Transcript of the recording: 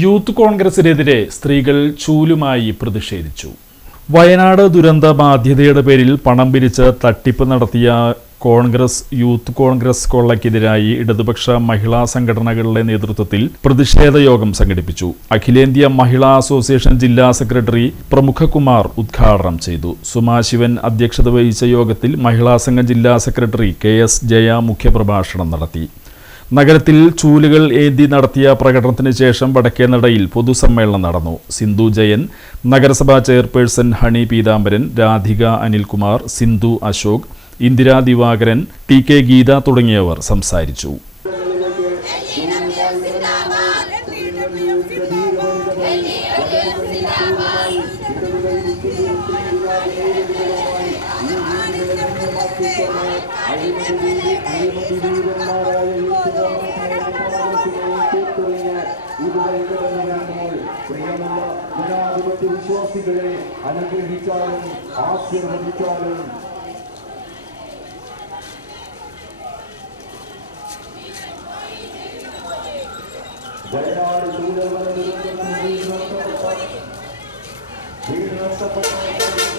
Youth കോൺഗ്രസിനെതിരെ സ്ത്രീകൾ ചൂലുമായി പ്രതിഷേധിച്ചു. വയനാട് ദുരന്ത ബാധ്യതയുടെ പേരിൽ പണം പിരിച്ച് തട്ടിപ്പ് നടത്തിയ യൂത്ത് കോൺഗ്രസ് കൊള്ളയ്ക്കെതിരായി ഇടതുപക്ഷ മഹിളാ സംഘടനകളുടെ നേതൃത്വത്തിൽ പ്രതിഷേധ യോഗം സംഘടിപ്പിച്ചു. അഖിലേന്ത്യാ മഹിളാ അസോസിയേഷൻ ജില്ലാ സെക്രട്ടറി പ്രമുഖകുമാർ ഉദ്ഘാടനം ചെയ്തു. സുമാ ശിവൻ അധ്യക്ഷത വഹിച്ച യോഗത്തിൽ മഹിളാ സംഘം ജില്ലാ സെക്രട്ടറി KS ജയ മുഖ്യപ്രഭാഷണം നടത്തി. നഗരത്തിൽ ചൂലുകൾ ഏന്തി നടത്തിയ പ്രകടനത്തിന് ശേഷം വടക്കേനടയിൽ പൊതുസമ്മേളനം നടന്നു. സിന്ധു ജയൻ, നഗരസഭാ ചെയർപേഴ്സൺ ഹണി പീതാംബരൻ, രാധിക അനിൽകുമാർ, സിന്ധു അശോക്, ഇന്ദിരാ ദിവാകരൻ, TK ഗീത തുടങ്ങിയവർ സംസാരിച്ചു. വിശ്വാസികളെ അനുഗ്രഹിച്ചാലും ആശീർവദിച്ചാലും വയനാട് വീട് നഷ്ടപ്പെട്ട